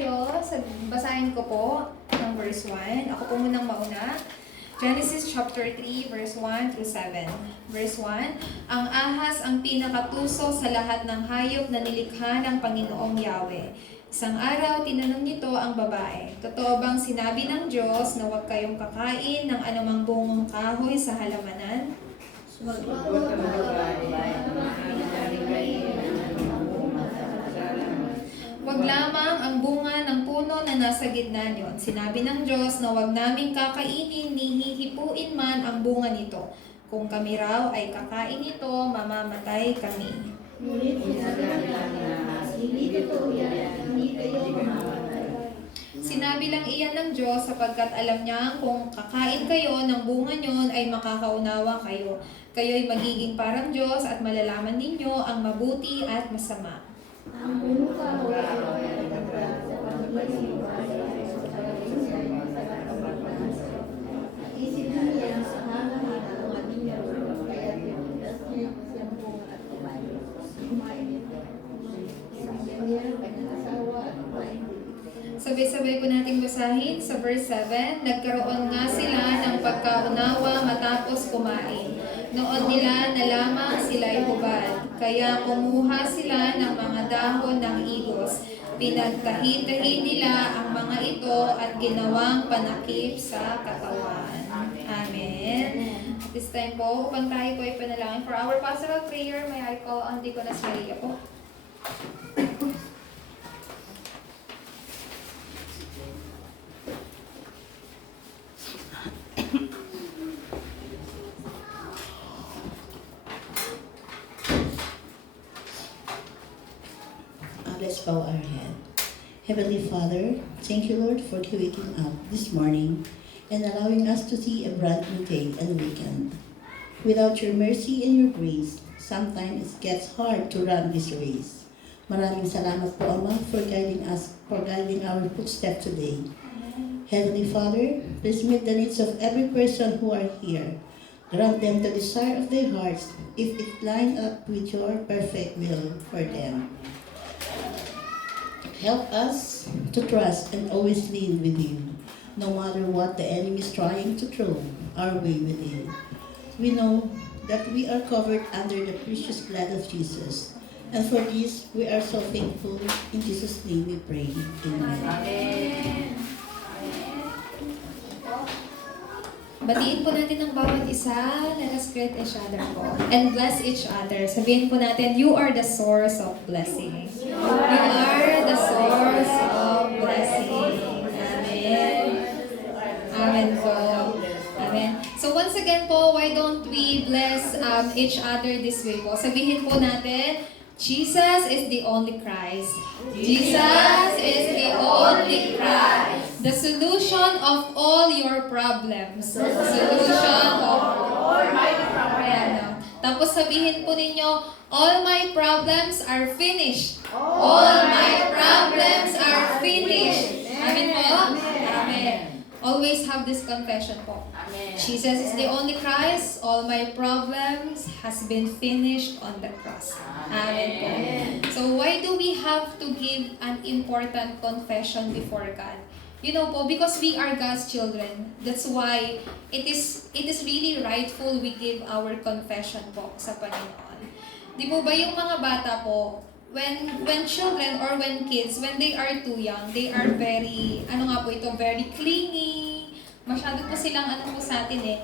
kayo, basahin ko po ng verse 1. Ako po munang mauna. Genesis chapter 3, verse 1 through 7. Verse 1, ang ahas ang pinakatuso sa lahat ng hayop na nilikha ng Panginoong Yahweh. Isang araw, tinanong nito ang babae, totoo bang sinabi ng Diyos na huwag kayong kakain ng anumang bungong kahoy sa halamanan? Huwag lamang ang bunga ng puno na nasa gitna niyon. Sinabi ng Diyos na huwag naming kakainin ni hihipuin man ang bunga nito. Kung kami raw ay kakain nito, mamamatay kami. Ngunit sinabi niya, hindi totoo yan, hindi kayo mamamatay. Sinabi lang iyan ng Diyos sapagkat alam niya kung kakain kayo ng bunga niyon ay makakaunawa kayo. Kayo'y magiging parang Diyos at malalaman ninyo ang mabuti at masama. Ang puno kahoy ay nagtatag sa pagpapaliway sa pagpapaliway sa pagpapaliway. Isip niya sa hangin ang ating gawin, kaya pinunas niya siyang bunga at kumain. Kumain ito. Sabi niya, kanyang asawa at kumain. Sabay-sabay ko nating basahin sa verse 7. Nagkaroon nga sila ng pagkaunawa matapos kumain. Noon nila nalaman sila'y hubad. Kaya kumuha sila ng mga dahon ng igos. Pinagtahi-tahi nila ang mga ito at ginawang panakip sa katawan. Amen. This time po, upang tayo po ay panalangin for our pastoral prayer, may I call on Deaconess Maria po. Let's bow our head. Heavenly Father, thank you, Lord, for waking up this morning and allowing us to see a brand new day and weekend. Without your mercy and your grace, sometimes it gets hard to run this race. Maraming salamat po, Ama, for guiding us, for guiding our footsteps today. Heavenly Father, please meet the needs of every person who are here. Grant them the desire of their hearts if it lines up with your perfect will for them. Help us to trust and always lean with you, no matter what the enemy is trying to throw our way within. We know that we are covered under the precious blood of Jesus, and for this we are so thankful. In Jesus' name we pray. Amen. Amen. Batiin po natin ang bawat isa. Let us greet each other po. And bless each other. Sabihin po natin, you are the source of blessing. You are the source of blessing. Amen. Amen po. Amen. So once again po, why don't we bless each other this way po? Sabihin po natin, Jesus is the only Christ. Jesus is the only Christ. The solution of all your problems. The solution of all my problems. Tapos sabihin po ninyo, all my problems are finished. All my problems are finished. Amen po? Amen. Always have this confession po. Jesus is the only Christ. All my problems has been finished on the cross. Amen po. So why do we have to give an important confession before God? You know po, because we are God's children. That's why it is really rightful we give our confession po sa Panginoon. Di po ba yung mga bata po, when children or when kids, when they are too young, they are very, very clingy. Masyado po silang po sa atin eh.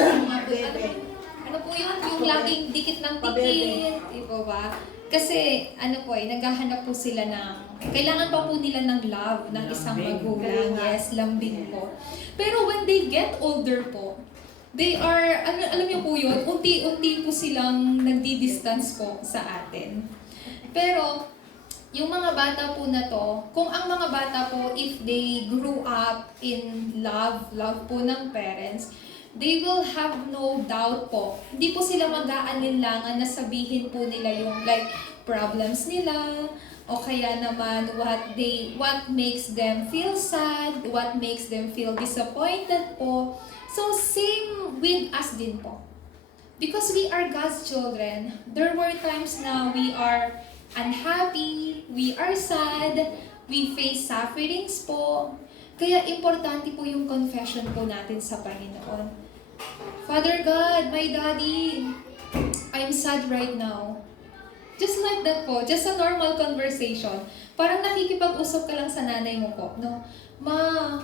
Ano po yun? Yung laging dikit ng dikit. Di po ba? Kasi, naghahanap po sila ng, kailangan pa po nila ng love ng isang magulang. Yes, lambing po. Pero when they get older po, they are, alam niyo po yun, unti-unti po silang nagdi-distance po sa atin. Pero, yung mga bata po na to, kung ang mga bata po, if they grew up in love po ng parents, they will have no doubt po. Hindi po sila mag-aalinlangan na sabihin po nila yung problems nila, o kaya naman what makes them feel sad, what makes them feel disappointed po. So same with us din po. Because we are God's children, there were times na we are unhappy, we are sad, we face sufferings po. Kaya importante po yung confession po natin sa Panginoon. Father God, my Daddy, I'm sad right now. Just like that po, just a normal conversation. Parang nakikipag-usap ka lang sa nanay mo po, no? Ma,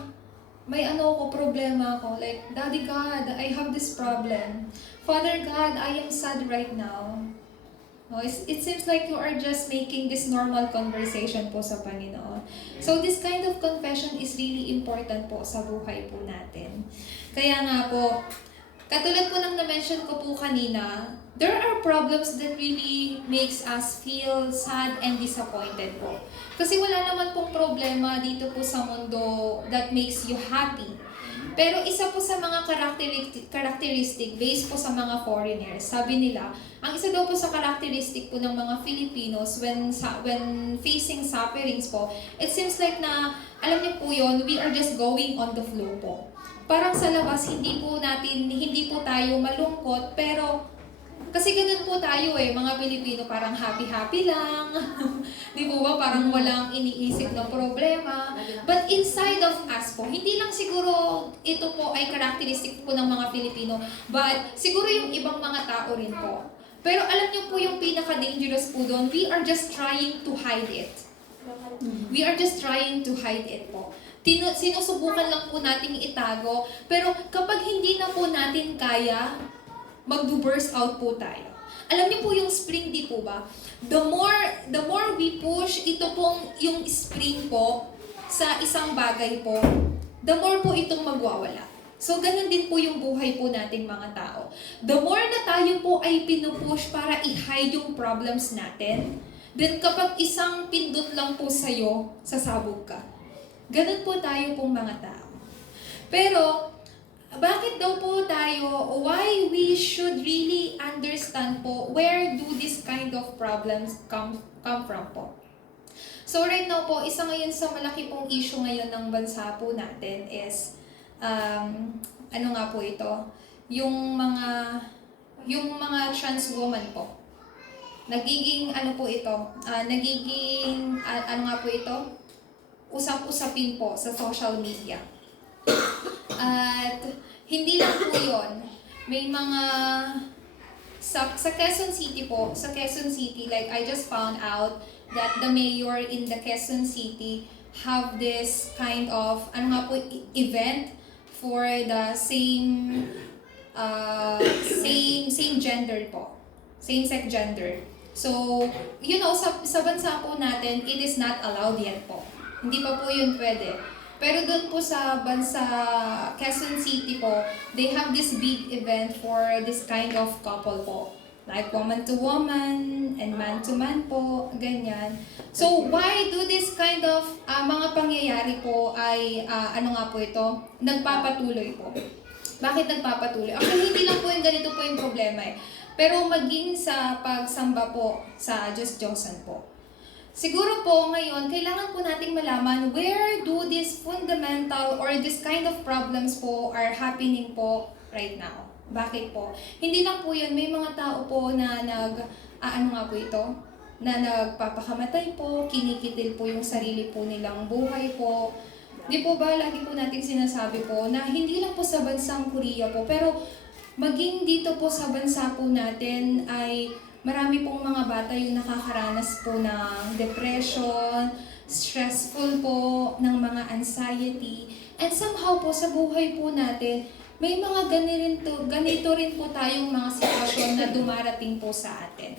may problema ako. Like, Daddy God, I have this problem. Father God, I am sad right now. No, it seems like you are just making this normal conversation po sa Panginoon. So this kind of confession is really important po sa buhay po natin. Kaya nga po, katulad po ng na-mention ko po kanina, there are problems that really makes us feel sad and disappointed po. Kasi wala naman pong problema dito po sa mundo that makes you happy. Pero isa po sa mga characteristic based po sa mga foreigners, sabi nila, ang isa daw po sa characteristic po ng mga Filipinos when facing sufferings po, it seems like na, alam niyo po yun, we are just going on the flow po. Parang sa labas, hindi po tayo malungkot, pero kasi ganun po tayo mga Pilipino, parang happy-happy lang. Di po ba? Parang walang iniisip na problema. But inside of us po, hindi lang siguro ito po ay characteristic po ng mga Pilipino, but siguro yung ibang mga tao rin po. Pero alam niyo po yung pinaka-dangerous po doon, we are just trying to hide it. We are just trying to hide it po. Sinusubukan lang po nating itago, pero kapag hindi na po natin kaya, mag-burst out po tayo. Alam niyo po yung spring, di po ba? The more we push, ito pong yung spring po sa isang bagay po, the more po itong magwawala. So, ganun din po yung buhay po nating mga tao. The more na tayo po ay pinupush para i-hide yung problems natin, then kapag isang pindot lang po sa'yo, sasabog ka. Ganun po tayo pong mga tao. Pero, bakit daw po tayo, why we should really understand po, where do this kind of problems come from po? So right now po, isa ngayon sa malaki pong issue ngayon ng bansa po natin is, ano nga po ito? Yung mga trans woman po. Nagiging, ano po ito? Ano nga po ito? Usap-usapin po sa social media. At hindi lang po yun. May mga sa Quezon City po, like I just found out that the mayor in the Quezon City have this kind of event for the same gender po. Same-sex gender. So, sa bansa po natin, it is not allowed yet po. Hindi pa po yun pwede. Pero doon po sa Quezon City po, they have this big event for this kind of couple po. Like woman to woman and man to man po, ganyan. So why do this kind of mga pangyayari po ay nagpapatuloy po? Bakit nagpapatuloy? Actually, hindi lang po yung ganito po yung problema Pero maging sa pagsamba po sa Diyos-Diyosan po. Siguro po ngayon, kailangan po nating malaman where do these fundamental or this kind of problems po are happening po right now. Bakit po? Hindi lang po yun, may mga tao po na nagpapakamatay po, kinikitil po yung sarili po nilang buhay po. Di po ba, lagi po nating sinasabi po na hindi lang po sa bansang Korea po, pero maging dito po sa bansa po natin ay marami pong mga bata yung nakakaranas po ng depression, stressful po, ng mga anxiety. And somehow po sa buhay po natin, may mga ganito rin po tayong mga sitwasyon na dumarating po sa atin.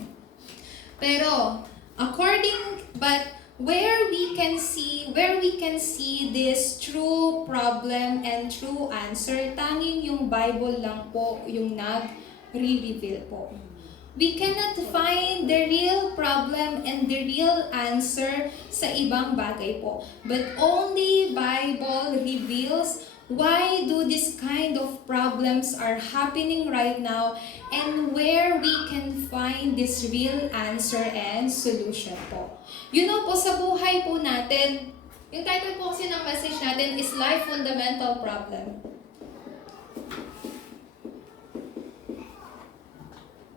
Pero, where we can see this true problem and true answer, tanging yung Bible lang po yung nag-reveal po. We cannot find the real problem and the real answer sa ibang bagay po. But only Bible reveals why do this kind of problems are happening right now and where we can find this real answer and solution po. Po sa buhay po natin, yung title po kasi ng message natin is Life Fundamental Problem.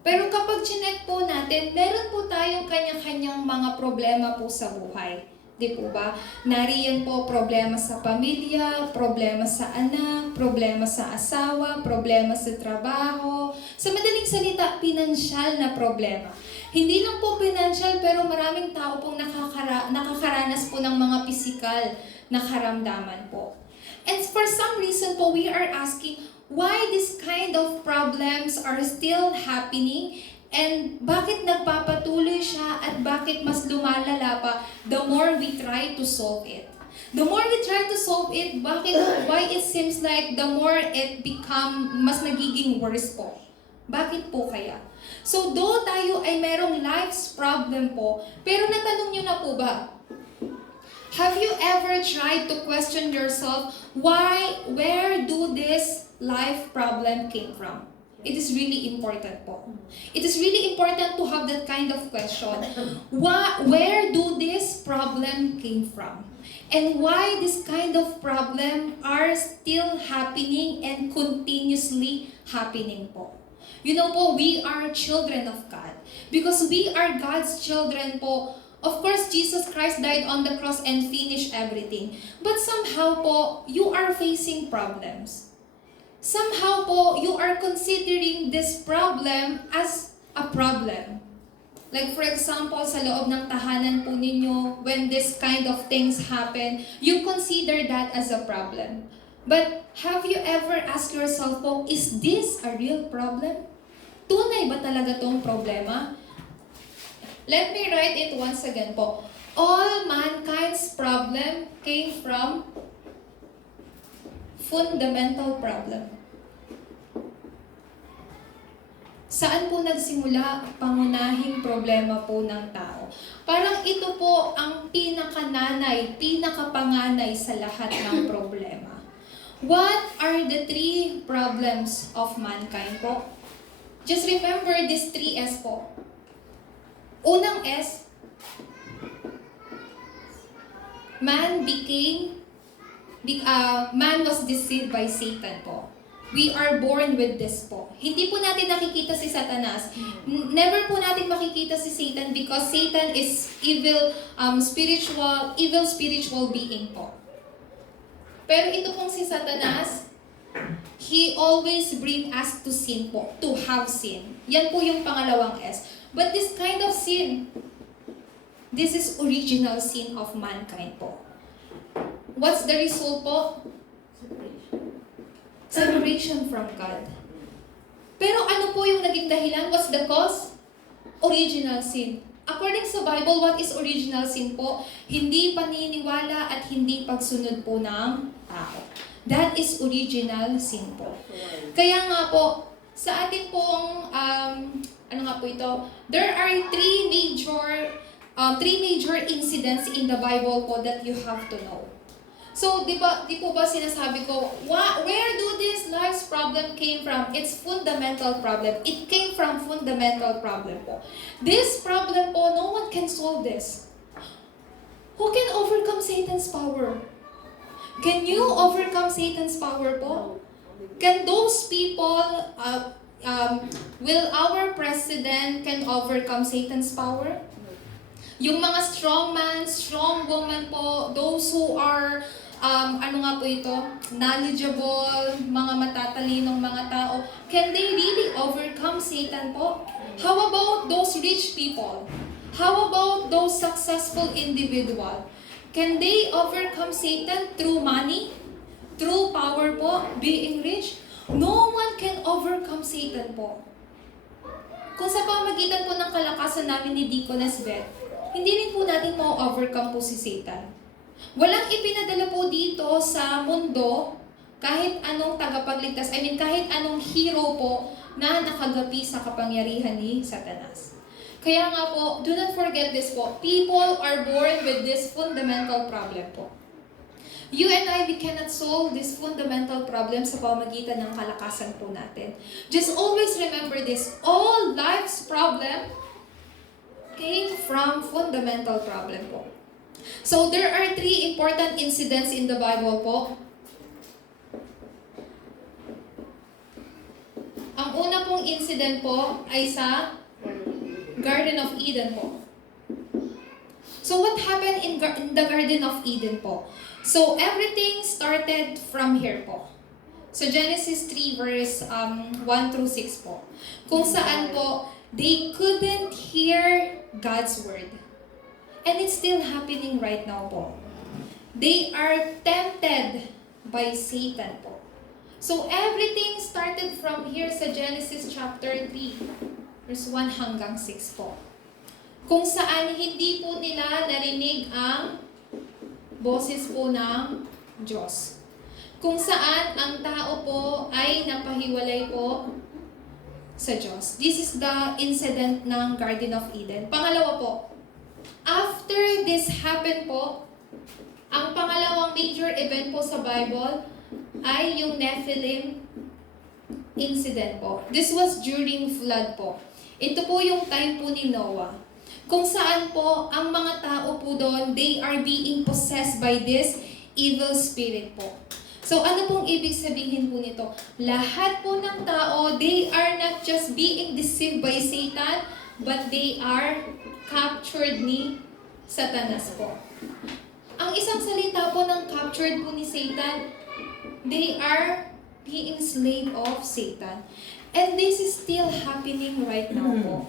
Pero kapag chinek po natin, meron po tayong kanya-kanyang mga problema po sa buhay. Di po ba? Nariyan po problema sa pamilya, problema sa anak, problema sa asawa, problema sa trabaho. Sa madaling salita, pinansyal na problema. Hindi lang po pinansyal, pero maraming tao pong nakakaranas po ng mga pisikal na karamdaman po. And for some reason po, we are asking why this kind of problems are still happening. And bakit nagpapatuloy siya at bakit mas lumalala pa the more we try to solve it? The more we try to solve it, why it seems like the more it mas nagiging worse po? Bakit po kaya? So, though tayo ay merong life's problem po, pero natanong nyo na po ba? Have you ever tried to question yourself, where do this life problem came from? It is really important po. It is really important to have that kind of question. Where do this problem came from? And why this kind of problem are still happening and continuously happening po? You know po, we are children of God. Because we are God's children po, of course, Jesus Christ died on the cross and finished everything. But somehow po, you are facing problems. Somehow po, you are considering this problem as a problem. Like for example, sa loob ng tahanan po ninyo, when this kind of things happen, you consider that as a problem. But have you ever asked yourself po, is this a real problem? Tunay ba talaga tong problema? Let me write it once again po. All mankind's problem came from fundamental problem. Saan po nagsimula pangunahing problema po ng tao? Parang ito po ang pinakapanganay sa lahat ng problema. What are the 3 problems of mankind po? Just remember these 3 S po. Unang S, man was deceived by Satan po. We are born with this po. Hindi po natin nakikita si Satanas. Never po natin makikita si Satan because Satan is evil spiritual being po. Pero ito pong si Satanas, he always bring us to sin po, to have sin. Yan po yung pangalawang S. But this kind of sin, this is original sin of mankind po. What's the result po? Separation from God. Pero ano po yung naging dahilan? What's the cause? Original sin. According sa Bible, what is original sin po? Hindi paniniwala at hindi pagsunod po ng tao. That is original sin po. Kaya nga po, sa atin pong, ano nga po ito? There are 3 major incidents in the Bible po that you have to know. So, di po ba sinasabi ko, where do this life's problem came from? It's fundamental problem. It came from fundamental problem po. This problem po, no one can solve this. Who can overcome Satan's power? Can you overcome Satan's power po? Can those people, will our president can overcome Satan's power? Yung mga strong man, strong woman po, those who are knowledgeable, mga matatalinong mga tao, can they really overcome Satan po? How about those rich people? How about those successful individual? Can they overcome Satan through money? Through power po? Being rich? No one can overcome Satan po. Kung sa pamagitan po ng kalakasan namin ni Deaconess Beth, hindi rin po natin ma-overcome po si Satan. Walang ipinadala po dito sa mundo kahit anong tagapagligtas, kahit anong hero po na nakagapi sa kapangyarihan ni Satanas. Kaya nga po, do not forget this po. People are born with this fundamental problem po. You and I, we cannot solve this fundamental problem sa pamagitan ng kalakasan po natin. Just always remember this. All life's problem came from fundamental problem po. So, there are 3 important incidents in the Bible po. Ang una pong incident po ay sa Garden of Eden po. So what happened in the Garden of Eden po? So everything started from here po. So Genesis 3 verse 1 through 6 po. Kung saan po, they couldn't hear God's word. And it's still happening right now po. They are tempted by Satan po. So everything started from here sa Genesis chapter 3, verse 1 hanggang 6 po. Kung saan hindi po nila narinig ang boses po ng Diyos. Kung saan ang tao po ay napahiwalay po sa Diyos. This is the incident ng Garden of Eden. Pangalawa po, after this happened po, ang pangalawang major event po sa Bible ay yung Nephilim incident po. This was during flood po. Ito po yung time po ni Noah. Kung saan po, ang mga tao po doon, they are being possessed by this evil spirit po. So ano pong ibig sabihin po nito? Lahat po ng tao, they are not just being deceived by Satan, but they are captured ni Satanas po. Ang isang salita po ng captured po ni Satan, they are being slave of Satan. And this is still happening right now po.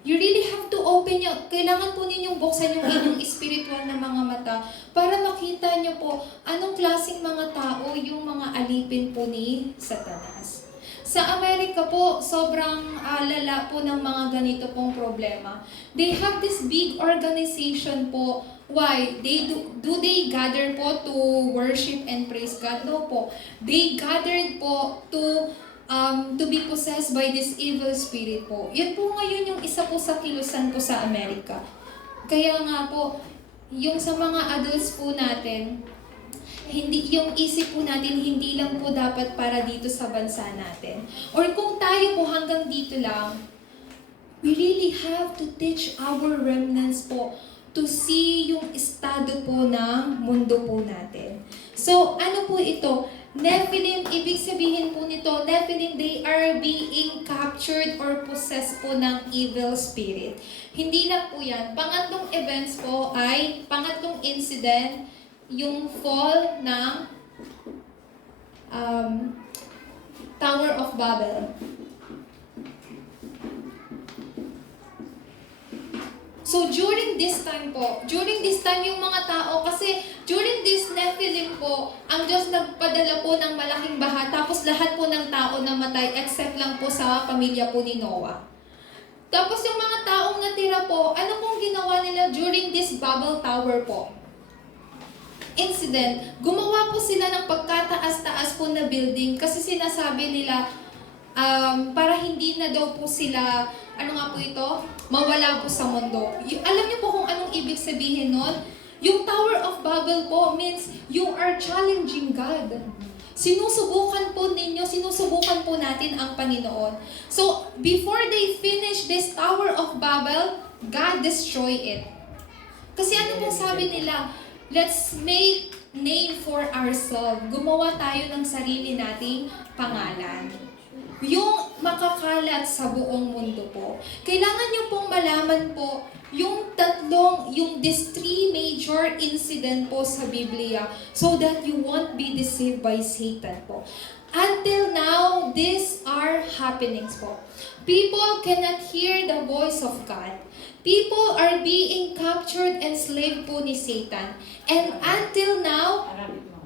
You really have to open your, kailangan po ninyong buksan yung inyong spiritual na mga mata para makita nyo po anong klaseng mga tao yung mga alipin po ni Satanas. Sa Amerika po, sobrang lala po ng mga ganito pong problema. They have this big organization po. Why? Do they gather po to worship and praise God? No po. They gathered po to be possessed by this evil spirit po. Yan po ngayon yung isa po sa kilusan po sa Amerika. Kaya nga po, yung sa mga adults po natin, yung isip po natin, hindi lang po dapat para dito sa bansa natin. Or kung tayo po hanggang dito lang, we really have to teach our remnants po to see yung estado po ng mundo po natin. So, ano po ito? Nephilim, ibig sabihin po nito, Nephilim, they are being captured or possessed po ng evil spirit. Hindi lang po yan. Pangatlong events po ay, pangatlong incident, yung fall ng Tower of Babel. So during this time yung mga tao, kasi during this Nephilim po, ang Diyos nagpadala po ng malaking baha, tapos lahat po ng tao namatay except lang po sa pamilya po ni Noah. Tapos yung mga taong natira po, ano pong ginawa nila during this Babel Tower po? Incident, gumawa po sila ng pagkataas-taas po na building kasi sinasabi nila, para hindi na daw po sila, ano nga po ito? Mawala po sa mundo. Alam niyo po kung anong ibig sabihin nun? Yung Tower of Babel po means you are challenging God. Sinusubukan po natin ang Panginoon. So, before they finish this Tower of Babel, God destroy it. Kasi ano pong sabi nila? Let's make name for ourselves. Gumawa tayo ng sarili nating pangalan. Yung makakalat sa buong mundo po. Kailangan nyo pong malaman po yung these three major incident po sa Biblia so that you won't be deceived by Satan po. Until now, these are happenings po. People cannot hear the voice of God. People are being captured and enslaved po ni Satan. And until now,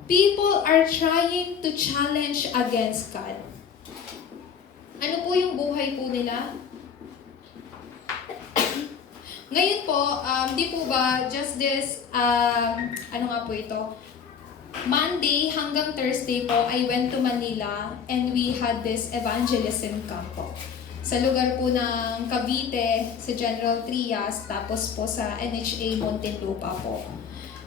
people are trying to challenge against God. Ano po yung buhay po nila? Ngayon po, di po ba, just this, ano nga po ito? Monday hanggang Thursday po, I went to Manila and we had this evangelism camp po. Sa lugar po ng Cavite, sa General Trias, tapos po sa NHA Muntinlupa po.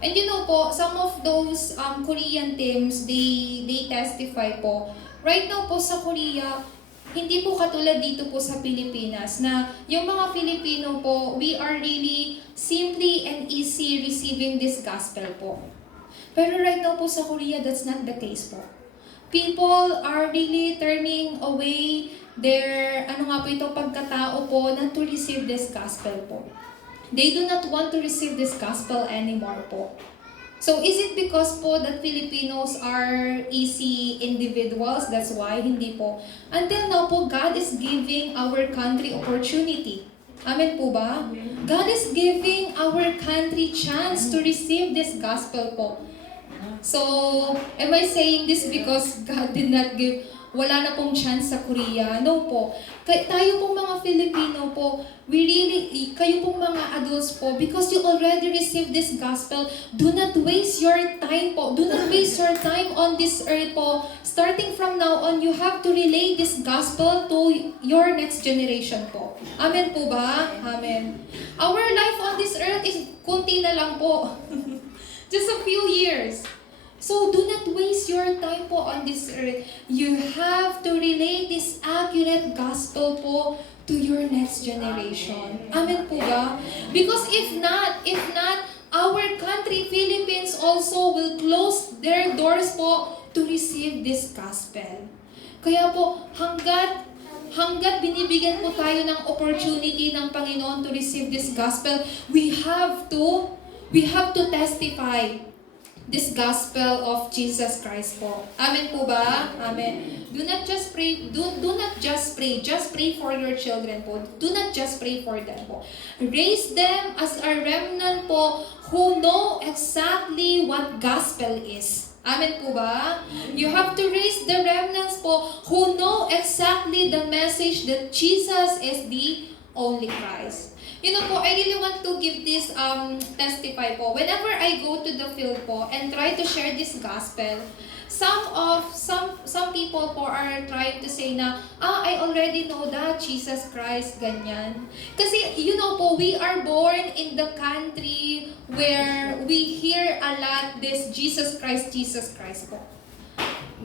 And you know po, some of those Korean teams, they testify po. Right now po sa Korea, hindi po katulad dito po sa Pilipinas na yung mga Filipino po, we are really simply and easy receiving this gospel po. Pero right now po sa Korea, that's not the case po. People are really turning away their, ano nga po ito, pagkatao po na to receive this gospel po. They do not want to receive this gospel anymore po. So is it because po that Filipinos are easy individuals? That's why? Hindi po. Until now po, God is giving our country opportunity. Amen po ba? God is giving our country chance to receive this gospel po. So, am I saying this because God did not give, wala na pong chance sa Korea? No po. Tayo pong mga Filipino po, kayo pong mga adults po, because you already received this gospel, do not waste your time po. Do not waste your time on this earth po. Starting from now on, you have to relay this gospel to your next generation po. Amen po ba? Amen. Our life on this earth is kunti na lang po. Just a few years. So do not waste your time po on this earth. You have to relay this accurate gospel po to your next generation. Amen po ba? Because if not, our country, Philippines, also will close their doors po to receive this gospel. Kaya po, hanggat binibigyan po tayo ng opportunity ng Panginoon to receive this gospel, we have to testify this gospel of Jesus Christ po. Amen po ba? Amen. Do not just pray, just pray for your children po. Do not just pray for them po. Raise them as a remnant po who know exactly what gospel is. Amen po ba? You have to raise the remnants po who know exactly the message that Jesus is the only Christ. You know po, I really want to give this testify po. Whenever I go to the field po and try to share this gospel, some people po are trying to say na, I already know that, Jesus Christ, ganyan. Kasi, you know po, we are born in the country where we hear a lot this Jesus Christ po.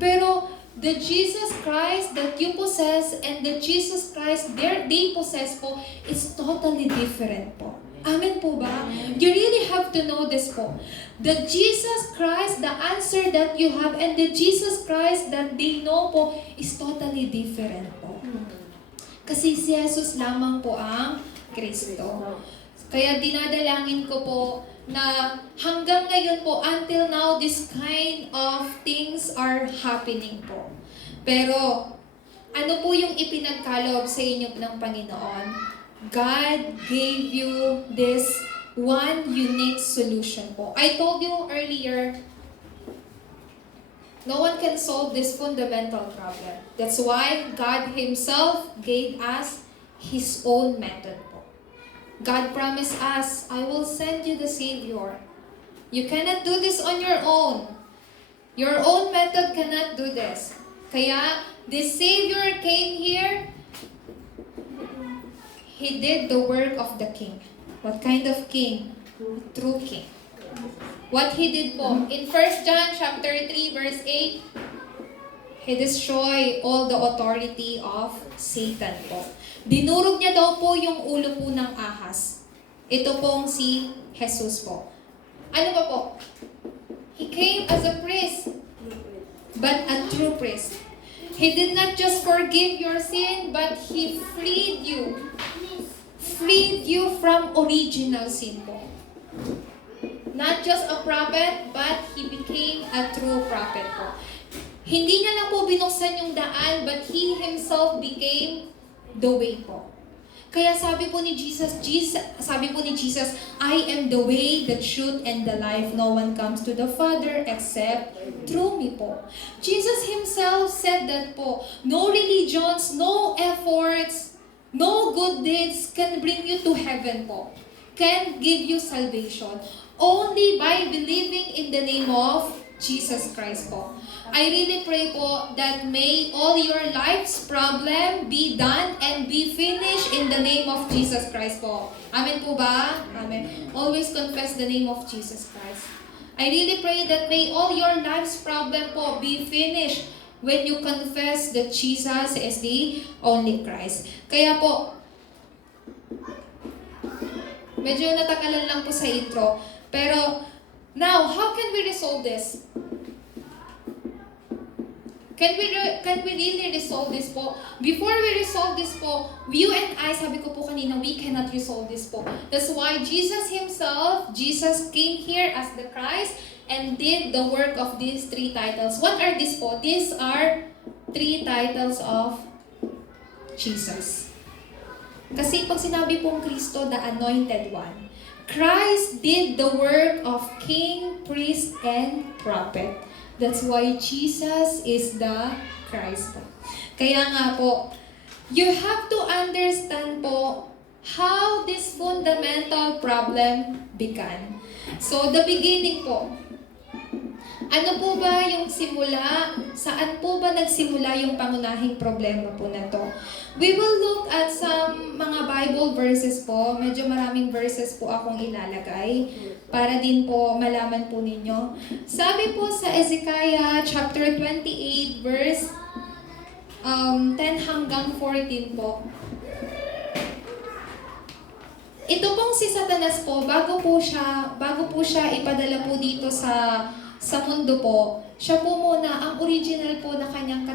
Pero, the Jesus Christ that you possess and the Jesus Christ they possess po is totally different po. Amen po ba? You really have to know this po. The Jesus Christ, the answer that you have, and the Jesus Christ that they know po is totally different po. Kasi si Jesus lamang po ang Kristo. Kaya dinadalangin ko po na hanggang ngayon po, until now, this kind of things are happening po. Pero, ano po yung ipinagkaloob sa inyo ng Panginoon? God gave you this one unique solution po. I told you earlier, no one can solve this fundamental problem. That's why God Himself gave us His own method po. God promised us, I will send you the Savior. You cannot do this on your own. Your own method cannot do this. Kaya, the Savior came here. He did the work of the King. What kind of King? True King. What He did po, in 1 John chapter 3 verse 8, He destroyed all the authority of Satan po. Dinurog niya daw po yung ulo po ng ahas. Ito pong si Jesus po. Ano ba po? He came as a priest, but a true priest. He did not just forgive your sin, but He freed you. Freed you from original sin po. Not just a prophet, but He became a true prophet po. Hindi niya lang po binuksan yung daan, but He Himself became the way po. Kaya sabi po ni Jesus, I am the way, the truth, and the life. No one comes to the Father except through me po. Jesus Himself said that po. No religions, no efforts, no good deeds can bring you to heaven po. Can give you salvation. Only by believing in the name of Jesus Christ po. I really pray po that may all your life's problem be done and be finished in the name of Jesus Christ po. Amen po ba? Amen. Always confess the name of Jesus Christ. I really pray that may all your life's problem po be finished when you confess that Jesus is the only Christ. Kaya po, medyo natakalan lang po sa intro. Pero, now, how can we resolve this? Can we really resolve this po? Before we resolve this po, you and I, sabi ko po kanina, we cannot resolve this po. That's why Jesus Himself, Jesus came here as the Christ and did the work of these 3 titles. What are these po? These are 3 titles of Jesus. Kasi pag sinabi pong Kristo, the Anointed One, Christ did the work of King, Priest, and Prophet. That's why Jesus is the Christ po. Kaya nga po, you have to understand po how this fundamental problem began. So, the beginning po, ano po ba yung simula? Saan po ba nagsimula yung pangunahing problema po na to? We will look at some mga Bible verses po. Medyo maraming verses po akong ilalagay para din po malaman po ninyo. Sabi po sa Ezekiah chapter 28 verse 10 hanggang 14 po. Ito pong si Satanas po, bago po siya ipadala po dito sa mundo po, siya po muna, ang original po na kanyang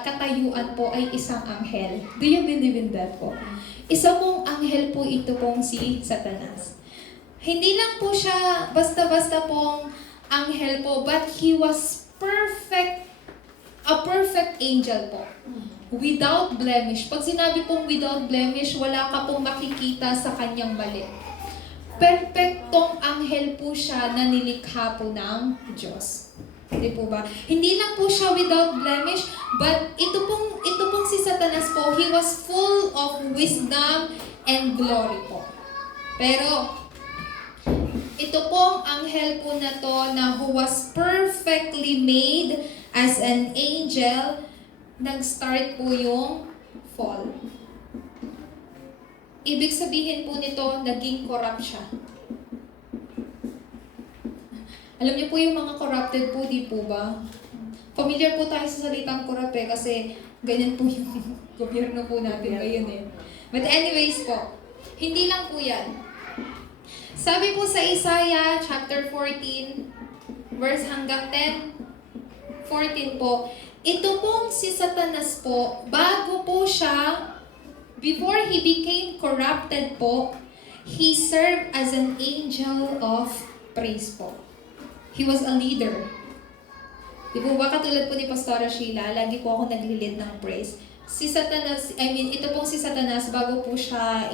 katayuan po ay isang anghel. Do you believe in that po? Isa pong anghel po ito pong si Satanas. Hindi lang po siya basta-basta pong anghel po, but he was a perfect angel po. Without blemish. Pag sinabi pong without blemish, wala ka pong makikita sa kanyang mali. Perfectong anghel po siya na nilikha po ng Diyos. Hindi po ba? Hindi lang po siya without blemish, but ito pong si Satanas po, he was full of wisdom and glory po. Pero, ito pong anghel po na to na who was perfectly made as an angel, nag-start po yung fall. Ibig sabihin po nito, naging corrupt siya. Alam niyo po yung mga corrupted po, di po ba? Familiar po tayo sa salitang corrupt kasi ganyan po yung gobyerno po natin ngayon eh. But anyways po, hindi lang po yan. Sabi po sa Isaiah chapter 14, verse hanggang 10, 14 po, ito pong si Satanas po, bago po siya, before he became corrupted po, he served as an angel of praise po. He was a leader. Di po ba katulad po ni Pastora Sheila, lagi po ako nag-lead ng praise. Si Satanas, ito pong si Satanas, bago po siya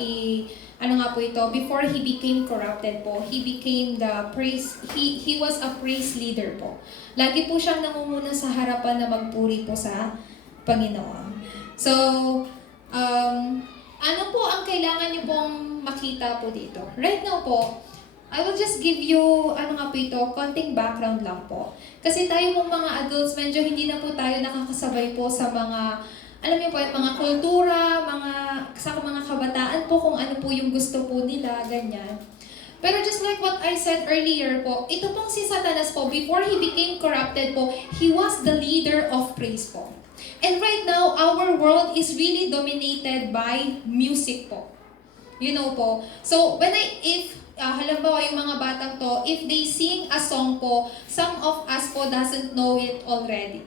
before he became corrupted po, he became the praise, he was a praise leader po. Lagi po siyang nangunguna sa harapan na magpuri po sa Panginoon. So, ano po ang kailangan niyo pong makita po dito? Right now po, I will just give you, konting background lang po. Kasi tayo pong mga adults, medyo hindi na po tayo nakakasabay po sa mga, alam niyo po, mga kultura, sa mga kabataan po, kung ano po yung gusto po nila, ganyan. Pero just like what I said earlier po, ito pong si Satanas po, before he became corrupted po, he was the leader of praise po. And right now, our world is really dominated by music po. You know po. So, halimbawa yung mga batang to, if they sing a song po, some of us po doesn't know it already.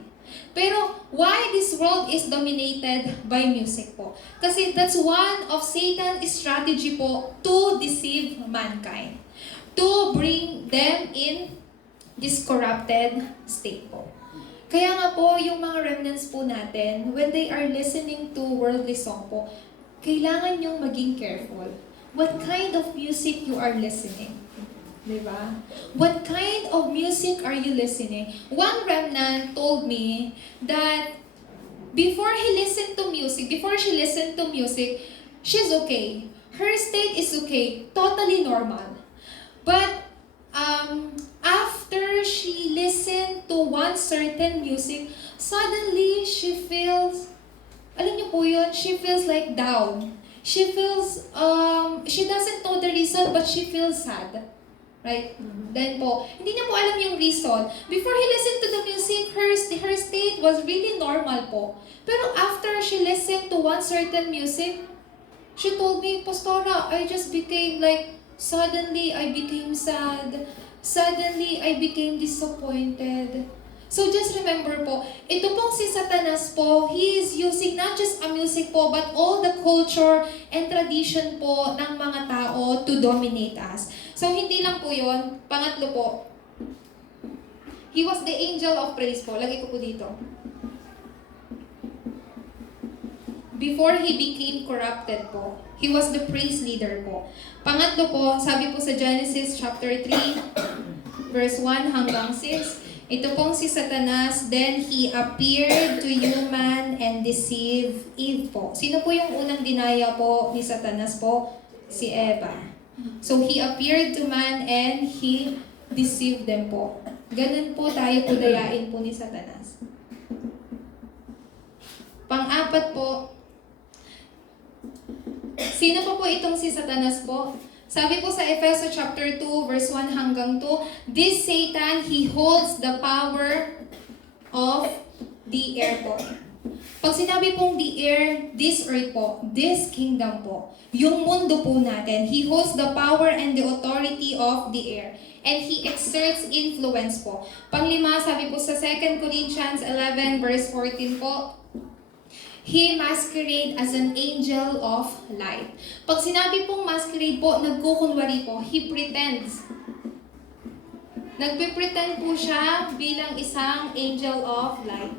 Pero, why this world is dominated by music po? Kasi that's one of Satan's strategy po to deceive mankind. To bring them in this corrupted state po. Kaya nga po, yung mga remnants po natin, when they are listening to worldly song po, kailangan yung maging careful. What kind of music you are listening? Diba? What kind of music are you listening? One remnant told me that before she listened to music, she's okay. Her state is okay. Totally normal. But after she listened to one certain music, suddenly she feels, alam niyo po yun, she feels like down. She feels, she doesn't know the reason, but she feels sad. Right? Then po, hindi niya po alam yung reason. Before he listened to the music, her state was really normal po. Pero after she listened to one certain music, she told me, Pastora, I just became like, suddenly I became sad. Suddenly I became disappointed. So just remember po, ito pong si Satanas po, he is using not just a music po, but all the culture and tradition po ng mga tao to dominate us. So hindi lang po yun. Pangatlo po, he was the angel of praise po. Lagay ko po dito. Before he became corrupted po, he was the praise leader po. Pangatlo po, sabi po sa Genesis chapter 3, verse 1 hanggang 6, ito pong si Satanas, then he appeared to human and deceived Eve po. Sino po yung unang dinaya po ni Satanas po? Si Eva. So he appeared to man and he deceived them po. Ganun po tayo po dayain po ni Satanas. Pang-apat po, sino po itong si Satanas po? Sabi po sa Efeso chapter 2, verse 1 hanggang 2, this Satan, he holds the power of the air po. Pag sinabi pong the air, this earth po, this kingdom po, yung mundo po natin, he holds the power and the authority of the air. And he exerts influence po. Panglima, sabi po sa 2 Corinthians 11, verse 14 po, he masquerade as an angel of light. Pag sinabi pong masquerade po, nagkukunwari po, he pretends. Nagpe-pretend po siya bilang isang angel of light.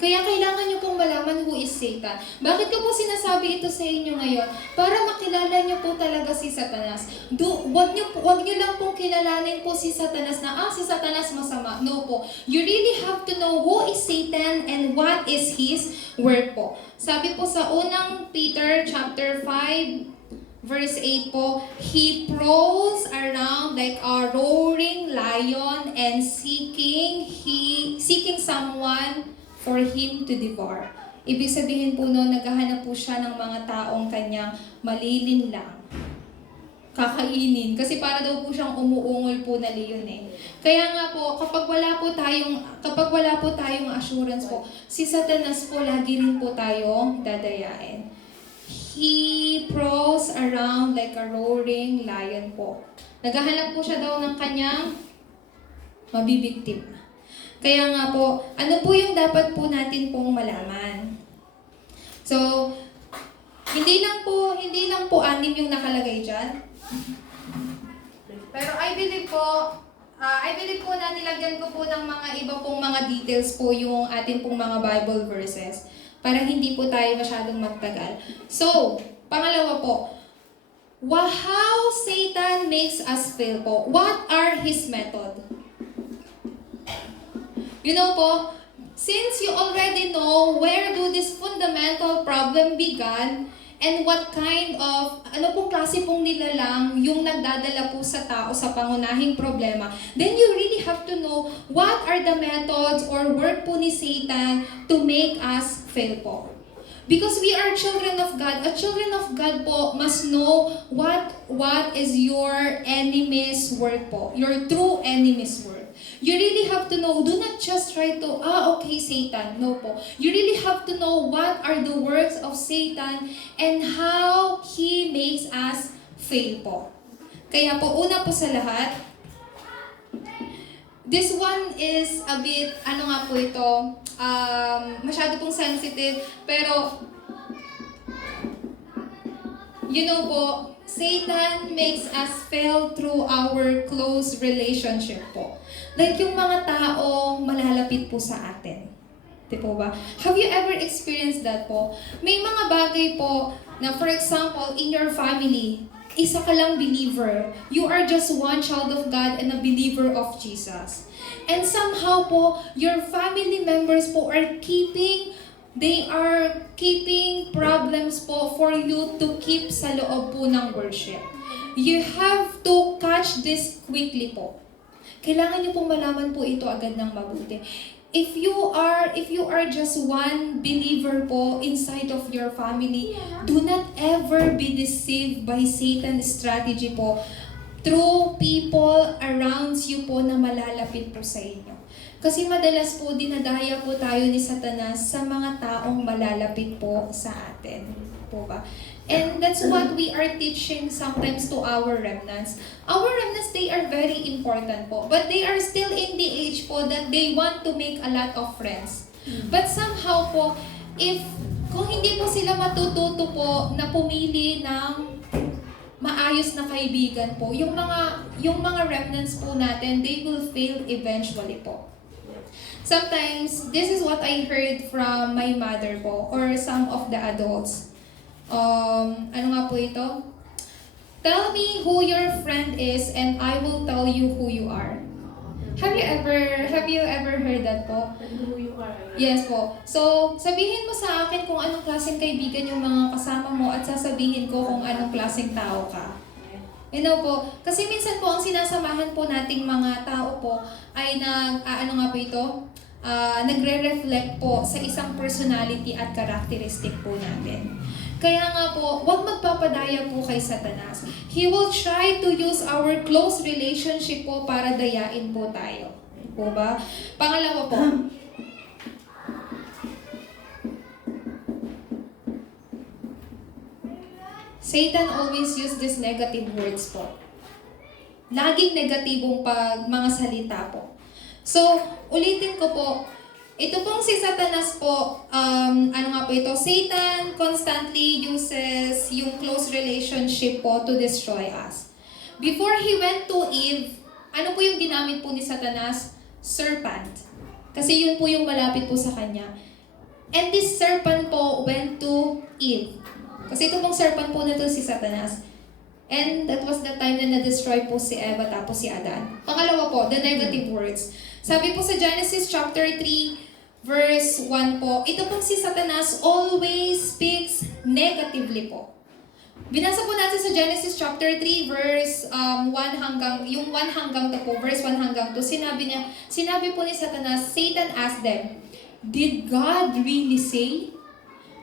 Kaya kailangan nyo pong malaman who is Satan. Bakit ko po sinasabi ito sa inyo ngayon? Para makilala nyo po talaga si Satanas. Wag nyo lang pong kilalanin po si Satanas na, si Satanas masama. No po. You really have to know who is Satan and what is his work po. Sabi po sa unang Peter chapter 5, verse 8 po, he prowls around like a roaring lion and seeking someone for him to devour. Ibig sabihin po no, naghahanap po siya ng mga taong kanyang malilin lang. Kakainin. Kasi para daw po siyang umuungol po na leon eh. Kaya nga po, kapag wala po tayong assurance po, si Satanas po lagi rin po tayong dadayain. He prowls around like a roaring lion po. Naghahanap po siya daw ng kanyang mabibiktima. Kaya nga po, ano po yung dapat po natin pong malaman? So, hindi lang po anim yung nakalagay dyan. Pero I believe po na nilagyan ko po ng mga iba pong mga details po yung atin pong mga Bible verses para hindi po tayo masyadong magtagal. So, pangalawa po, how Satan makes us fail po. What are his method? You know po, since you already know where do this fundamental problem began and what kind of, ano pong klase pong nilalang yung nagdadala po sa tao sa pangunahing problema, then you really have to know what are the methods or work po ni Satan to make us fail po. Because we are children of God. A children of God po must know what is your enemy's work po. Your true enemy's work. You really have to know, do not just try to, okay, Satan. No po. You really have to know what are the works of Satan and how he makes us fail po. Kaya po, una po sa lahat, this one is a bit, ano nga po ito, masyado pong sensitive, pero, you know po, Satan makes us fail through our close relationship po. Like yung mga tao malalapit po sa atin. Di po ba? Have you ever experienced that po? May mga bagay po na for example, in your family, isa ka lang believer. You are just one child of God and a believer of Jesus. And somehow po, your family members po are keeping problems po for you to keep sa loob po ng worship. You have to catch this quickly po. Kailangan niyo pong malaman po ito agad ng mabuti. If you are just one believer po inside of your family, do not ever be deceived by Satan's strategy po through people around you po na malalapit po sa inyo. Kasi madalas po dinadaya po tayo ni Satanas sa mga taong malalapit po sa atin. po ba? And that's what we are teaching sometimes to our remnants. Our remnants, they are very important po. But they are still in the age po that they want to make a lot of friends. But somehow po, kung hindi po sila matututo po na pumili ng maayos na kaibigan po, yung mga remnants po natin, they will fail eventually po. Sometimes, this is what I heard from my mother po, or some of the adults. Ano nga po ito? Tell me who your friend is and I will tell you who you are. Have you ever heard that po? Who you are. Yes po. So, sabihin mo sa akin kung anong klaseng kaibigan yung mga kasama mo at sasabihin ko kung anong klaseng tao ka. You know po, kasi minsan po ang sinasamahan po nating mga tao po ay nagre-reflect po sa isang personality at characteristic po natin. Kaya nga po, huwag magpapadaya po kay Satanas. He will try to use our close relationship po para dayain po tayo. Po ba? Pangalawa po, Satan always use these negative words po. Laging negatibong mga salita po. So, ulitin ko po, ito pong si Satanas po, Satan constantly uses yung close relationship po to destroy us. Before he went to Eve, ano po yung ginamit po ni Satanas? Serpent. Kasi yun po yung malapit po sa kanya. And this serpent po went to Eve. Kasi ito pong serpent po na to si Satanas. And that was the time na na-destroy po si Eva tapos si Adan. Pangalawa po, the negative words. Sabi po sa Genesis chapter 3, verse 1 po, ito pong si Satanas always speaks negatively po. Binasa po natin sa Genesis chapter 3, verse 1 hanggang 2 po, verse 1 hanggang 2, sinabi po ni Satanas, Satan asked them, Did God really say?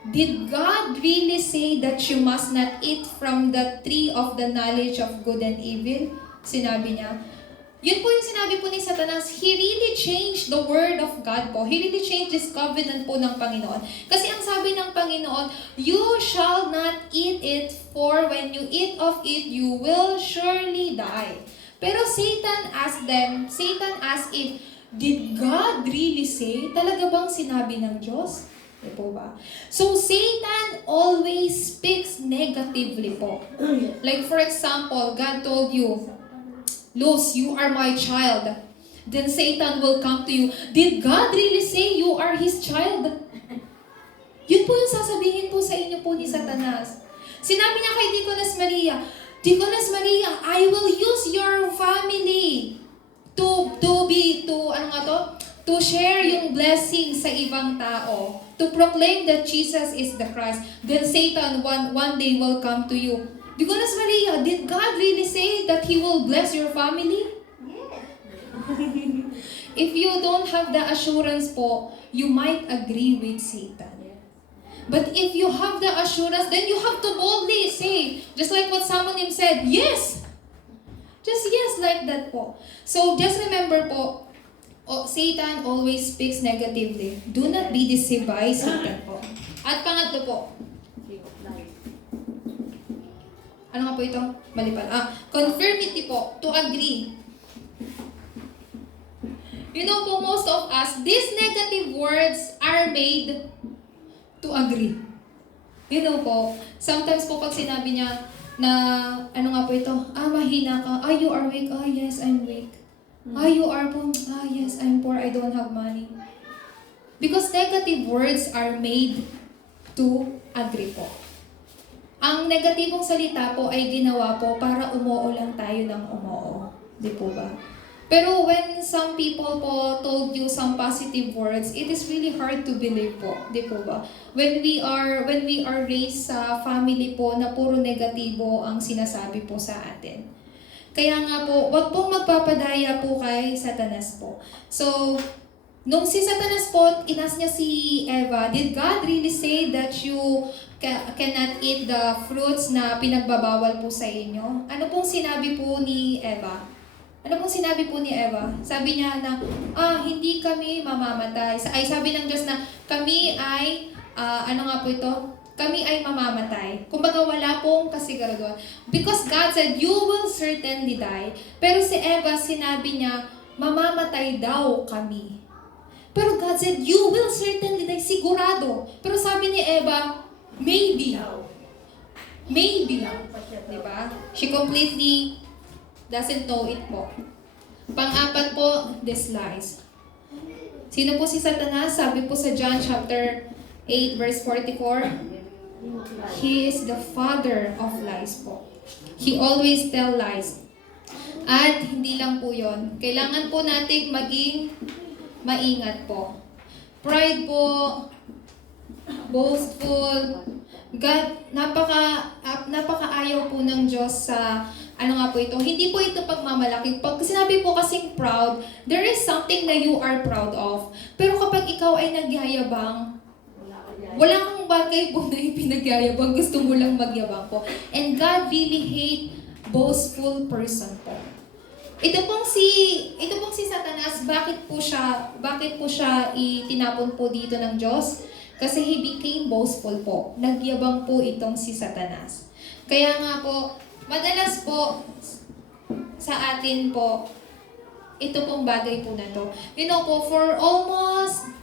Did God really say that you must not eat from the tree of the knowledge of good and evil? Sinabi niya. Yun po yung sinabi po ni Satanas. He really changed the word of God po. He really changed this covenant po ng Panginoon. Kasi ang sabi ng Panginoon, You shall not eat it, for when you eat of it, you will surely die. Pero Satan asked if, Did God really say? Talaga bang sinabi ng Diyos? Di po ba? So, Satan always speaks negatively po. Like for example, God told you, Luz, you are my child. Then Satan will come to you, Did God really say you are His child? Yun po yung sasabihin po sa inyo po ni Satanas. Sinabi niya kay Deaconess Maria, I will use your family to share yung blessing sa ibang tao, to proclaim that Jesus is the Christ. Then Satan one day will come to you. Deaconess Maria, did God really say that He will bless your family? Yes. If you don't have the assurance po, you might agree with Satan. But if you have the assurance, then you have to boldly say, just like what Samonim said, yes! Just yes, like that po. So just remember po, Satan always speaks negatively. Do not be deceived by Satan po. At pangatlo po, ano nga po ito? Mali pala. Conformity po, to agree. You know po, most of us, these negative words are made to agree. You know po, sometimes po pag sinabi niya na, ano nga po ito? Mahina ka. You are weak. Yes, I'm weak. You are poor. Yes, I'm poor. I don't have money. Because negative words are made to agree po. Ang negatibong salita po ay ginawa po para umoo lang tayo ng umoo. Di po ba? Pero when some people po told you some positive words, it is really hard to believe po. Di po ba? When we are raised sa family po na puro negatibo ang sinasabi po sa atin. Kaya nga po, wag pong magpapadaya po kay Satanas po. So, nung si Satanas po, inas niya si Eva, did God really say that you cannot eat the fruits na pinagbabawal po sa inyo? Ano pong sinabi po ni Eva? Sabi niya na, hindi kami mamamatay. Sabi ng Diyos na kami ay, kami ay mamamatay. Kumbaga wala pong kasiguraduhan. Because God said, you will certainly die. Pero si Eva, sinabi niya, mamamatay daw kami. Pero God said, you will certainly die. Sigurado. Pero sabi ni Eva, maybe. Maybe. Diba? She completely doesn't know it po. Pang-apat po, this lies. Sino po si Satanas? Sabi po sa John chapter 8 verse 44, he is the father of lies po. He always tell lies. At hindi lang po yon. Kailangan po nating maging maingat po. Pride po, boastful, God, napaka-ayaw po ng Diyos sa, ano nga po ito, hindi po ito pagmamalaki. Pag sinabi po kasing proud, there is something na you are proud of. Pero kapag ikaw ay nagyayabang, wala kang bagay po na ipinagyayabang, gusto mo lang magyabang po. And God really hate boastful person po. Ito pong si Satanas, bakit po siya itinapon po dito ng Diyos? Kasi he became boastful po. Nagyabang po itong si Satanas. Kaya nga po, madalas po sa atin po, ito pong bagay po na to. You know po, for almost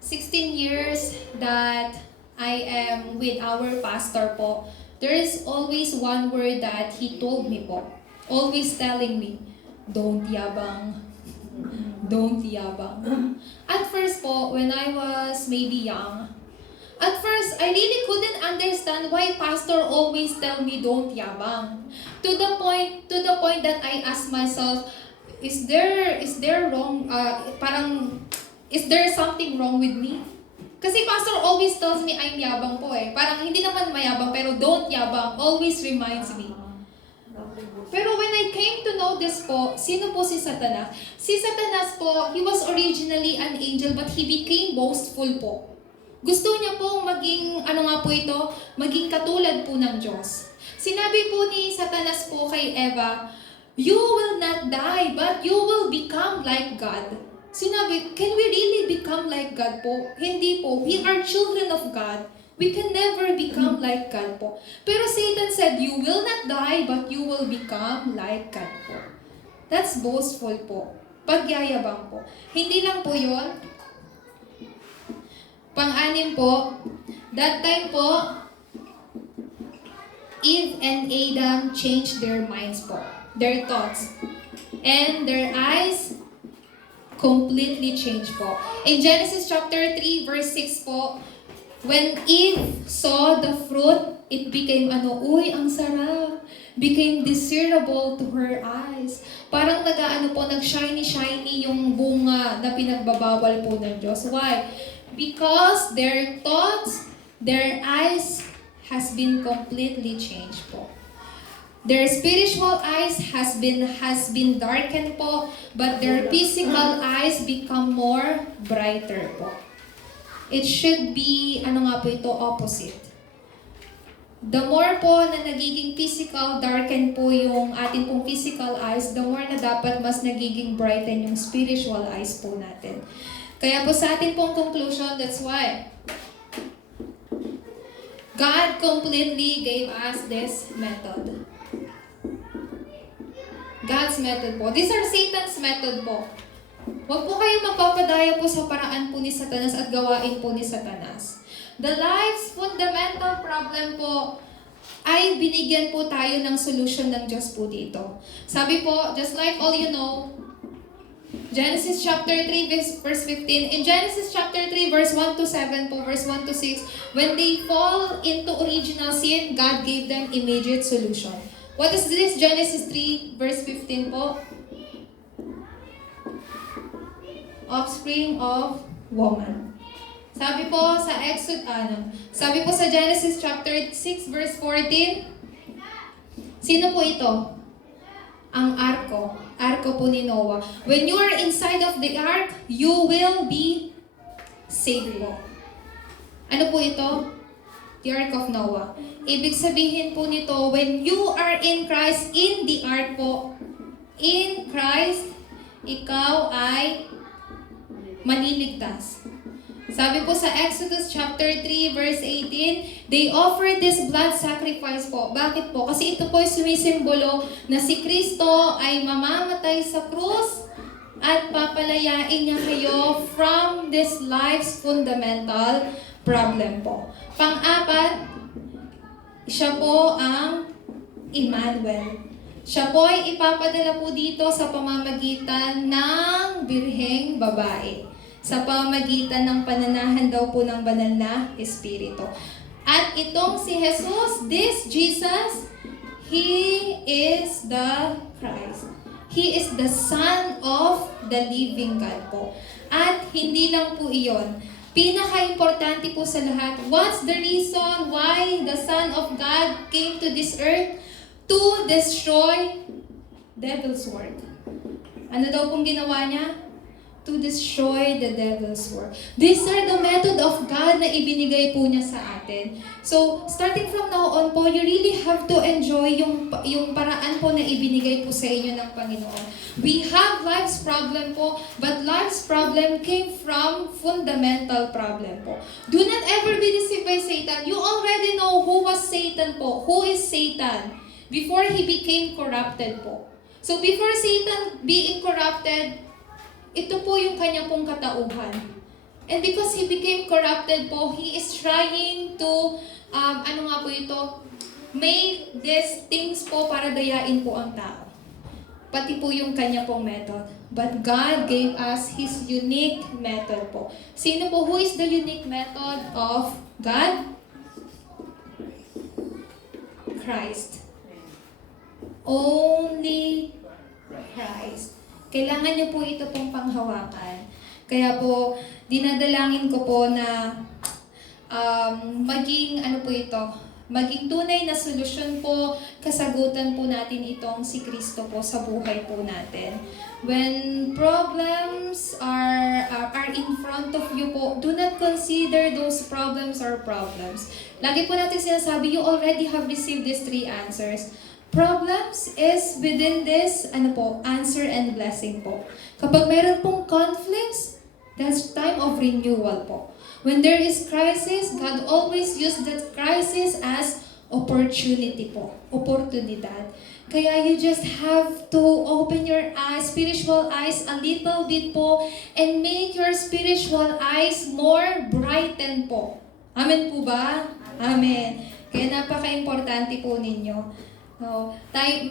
16 years that I am with our pastor po, there is always one word that he told me po. Always telling me, don't yabang. Don't yabang. At first po, when I was maybe young, at first, I really couldn't understand why pastor always tell me don't yabang. To the point that I asked myself, is there wrong, is there something wrong with me? Kasi pastor always tells me I'm yabang po eh. Parang hindi naman mayabang, pero don't yabang always reminds me. Pero when I came to know this po, sino po si Satanas? Si Satanas po, he was originally an angel but he became boastful po. Gusto niya po maging, maging katulad po ng Diyos. Sinabi po ni Satanas po kay Eva, you will not die but you will become like God. Sinabi, can we really become like God po? Hindi po. We are children of God. We can never become like God po. Pero Satan said, you will not die, but you will become like God po. That's boastful po. Pagyayabang po. Hindi lang po yun. Pang-anim po, that time po, Eve and Adam changed their minds po. Their thoughts. And their eyes completely changed po. In Genesis chapter 3 verse 6 po, when Eve saw the fruit, it became uy, ang sarap. Became desirable to her eyes. Parang nag-shiny-shiny yung bunga na pinagbabawal po ng Diyos. Why? Because their thoughts, their eyes has been completely changed po. Their spiritual eyes has been darkened po, but their physical eyes become more brighter po. It should be, opposite. The more po na nagiging physical, darken po yung ating pong physical eyes, the more na dapat mas nagiging brighten yung spiritual eyes po natin. Kaya po sa ating pong conclusion, that's why God completely gave us this method. God's method po. These are Satan's method po. Huwag po kayong magpapadaya po sa paraan po ni Satanas at gawain po ni Satanas. The life's fundamental problem po ay binigyan po tayo ng solution ng Diyos po dito. Sabi po, just like all you know, Genesis chapter 3 verse 15. In Genesis chapter 3 verse 1 to 7 po, verse 1 to 6, when they fall into original sin, God gave them immediate solution. What is this? Genesis 3 verse 15 po. Offspring of woman. Sabi po sa Genesis chapter 6 verse 14, sino po ito? Ang arko. Arko po ni Noah. When you are inside of the ark, you will be saved po. Ano po ito? The ark of Noah. Ibig sabihin po nito, when you are in Christ, in the ark po, in Christ, ikaw ay maniligtas. Sabi po sa Exodus chapter 3 verse 18, they offered this blood sacrifice po. Bakit po? Kasi ito po ay sumisimbolo na si Kristo ay mamamatay sa krus at papalayain niya kayo from this life's fundamental problem po. Pang-apat, siya po ang Emmanuel. Siya po ay ipapadala po dito sa pamamagitan ng birheng babae. Sa pamamagitan ng pananahan daw po ng banal na Espiritu. At itong si Jesus, this Jesus, He is the Christ. He is the Son of the living God po. At hindi lang po iyon. Pinaka-importante po sa lahat, what's the reason why the Son of God came to this earth? To destroy devil's work. Ano daw pong ginawa niya? To destroy the devil's work. These are the method of God na ibinigay po niya sa atin. So, starting from now on po, you really have to enjoy yung paraan po na ibinigay po sa inyo ng Panginoon. We have life's problem po, but life's problem came from fundamental problem po. Do not ever be deceived by Satan. You already know who was Satan po. Who is Satan? Before he became corrupted po. So, before Satan being corrupted, ito po yung kanya pong katauhan. And because he became corrupted po, he is trying to, make these things po para dayain po ang tao. Pati po yung kanya pong method. But God gave us His unique method po. Sino po? Who is the unique method of God? Christ. Only Christ. Kailangan niyo po ito pong panghawakan. Kaya po, dinadalangin ko po na maging tunay na solusyon po, kasagutan po natin itong si Kristo po sa buhay po natin. When problems are in front of you po, do not consider those problems or problems. Lagi po natin sinasabi, you already have received these 3 answers. Problems is within this, answer and blessing po. Kapag mayroon pong conflicts, that's time of renewal po. When there is crisis, God always use that crisis as opportunity po. Oportunidad. Kaya you just have to open your eyes, spiritual eyes a little bit po, and make your spiritual eyes more brighten po. Amen po ba? Amen. Kaya napaka-importante po ninyo. No,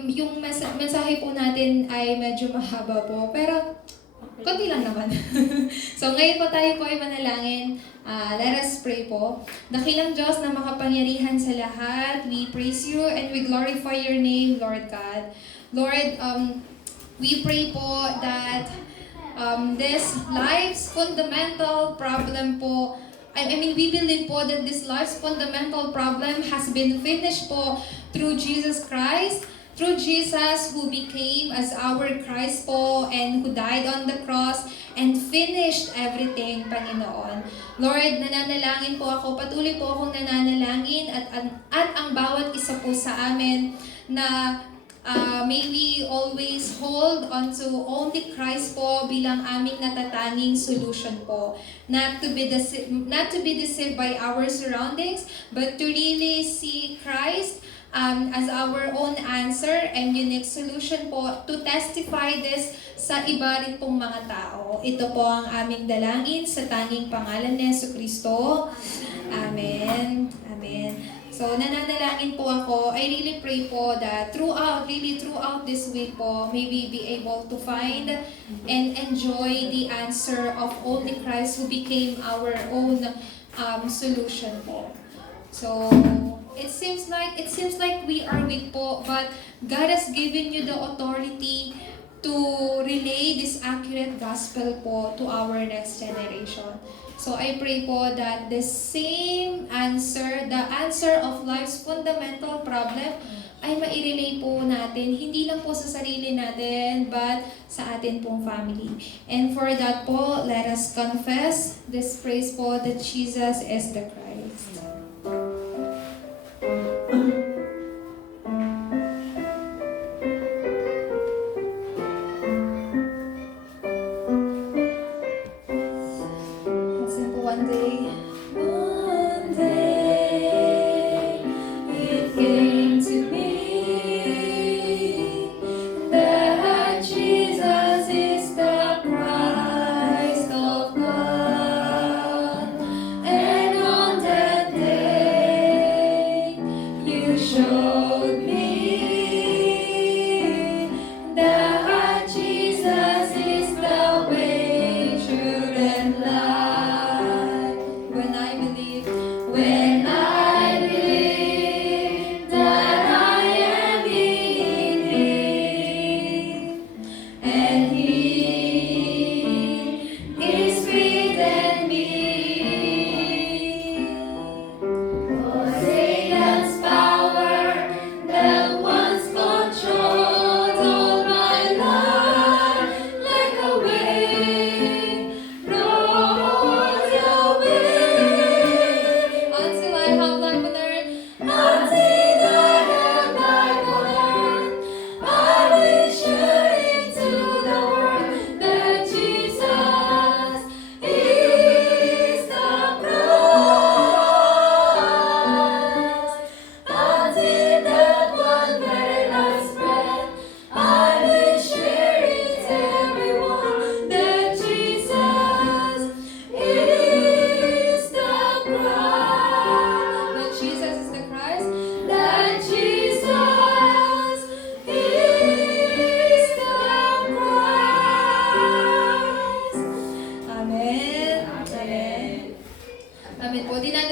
yung mensahe po natin ay medyo mahaba po, pero konti lang naman. So ngayon po tayo po ay manalangin. Let us pray po. Dakilang Diyos na makapangyarihan sa lahat, we praise you and we glorify your name, Lord God. Lord, we pray po that this life's fundamental problem po, we believe po that this life's fundamental problem has been finished po through Jesus Christ, through Jesus who became as our Christ po and who died on the cross and finished everything, Panginoon. Lord, nananalangin po ako, patuloy po akong nananalangin at ang bawat isa po sa amin na may we always hold onto only Christ po bilang aming natatanging solution po. Not to be deceived by our surroundings, but to really see Christ as our own answer and unique solution po to testify this sa iba rin pong mga tao. Ito po ang aming dalangin sa tanging pangalan ni Jesucristo. Amen. Amen. So, nananalangin po ako. I really pray po that throughout this week po, may we be able to find and enjoy the answer of only Christ who became our own solution po. So, it seems like we are weak po, but God has given you the authority to relay this accurate gospel po to our next generation. So I pray po that the same answer, the answer of life's fundamental problem, ay mairelay po natin, hindi lang po sa sarili natin, but sa atin pong family. And for that po, let us confess this praise po that Jesus is the Christ. One day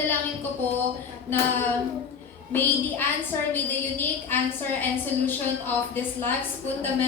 dinadalangin ko po na may the unique answer and solution of this life's fundamental